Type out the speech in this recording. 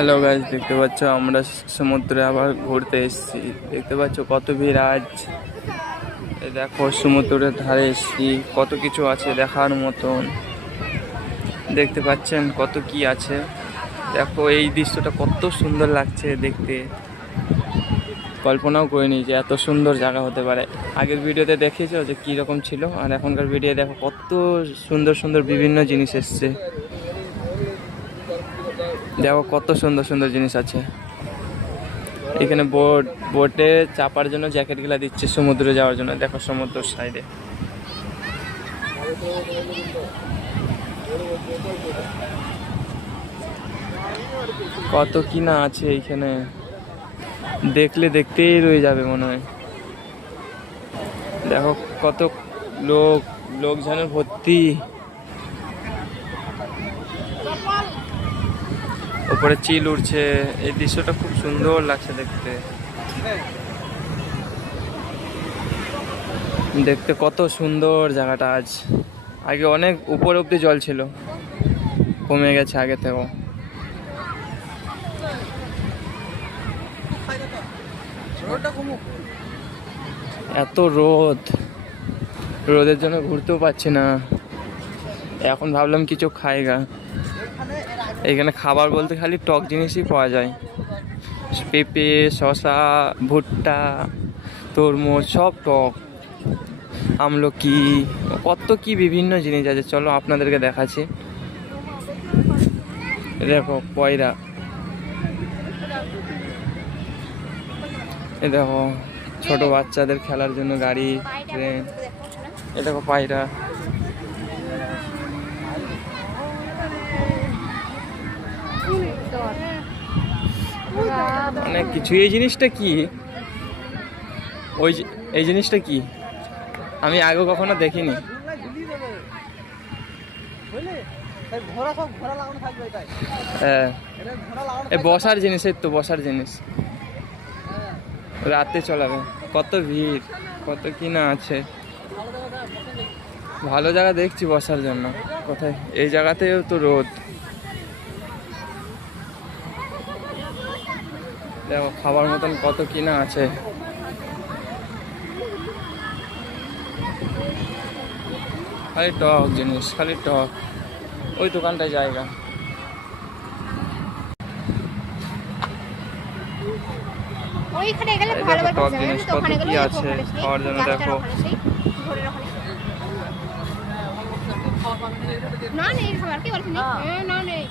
Hello guys, দেখতে পাচ্ছ আমরা সমুদ্রে আবার ঘুরতে এসেছি। দেখতে পাচ্ছ কত ভিড় আজ। এই দেখো সমুদ্রের ধারে এসেছি, কত কিছু আছে দেখার মতন। দেখতে পাচ্ছেন কত কি আছে। দেখো এই দৃশ্যটা কত সুন্দর লাগছে দেখতে। কল্পনাও করিনি যে এত সুন্দর জায়গা হতে পারে। আগের ভিডিওতে দেখেছো যে কীরকম ছিল, আর এখনকার ভিডিও দেখো কত সুন্দর সুন্দর বিভিন্ন জিনিস এসছে। দেখো কত সুন্দর সুন্দর জিনিস আছে এখানে। বোটে চাপার জন্য জ্যাকেটগুলো দিচ্ছে সমুদ্রে যাওয়ার জন্য। দেখো সমুদ্রের সাইডে কত কি না আছে এইখানে, দেখলে দেখতেই রয়ে যাবে মনে হয়। দেখো কত লোকজনের ভর্তি। উপরে চিল উঠছে, এই দৃশ্যটা খুব সুন্দর লাগছে দেখতে। দেখতে কত সুন্দর জায়গাটা আজ। আগে অনেক উপর অব্দি জল ছিল, কমে গেছে আগে থেকেও। এত রোদের জন্য ঘুরতেও পারছি না। এখন ভাবলাম কিছু খাইগা। এখানে খাবার বলতে খালি টক জিনিসই পাওয়া যায়। পেঁপে, শসা, ভুট্টা, তরমুজ, সব টক। আমলকি, কত কি বিভিন্ন জিনিস আছে। চলো আপনাদেরকে দেখাচ্ছি। দেখো পয়রা, এ দেখো ছোট বাচ্চাদের খেলার জন্য গাড়ি, ট্রেন। এ দেখো পায়রা। অনেক কিছু। এই জিনিসটা কি? এই জিনিসটা কি? আমি আগে কখনো দেখিনি। হ্যাঁ, বসার জিনিস, তো বসার জিনিস, রাতে চলাবে। কত ভিড়, কত কি না আছে। ভালো জায়গা দেখছি বসার জন্য। কোথায়? এই জায়গাতেও তো রোদ। দেখো খাবার মতন কত কি না আছে। খালি টক জিনিস, খালি টক। ওই দোকানটায় জায়গা। টক জিনিস কত কি আছে খাওয়ার জন্য। দেখো না নেই খাবার, কি বলছিস? না নেই।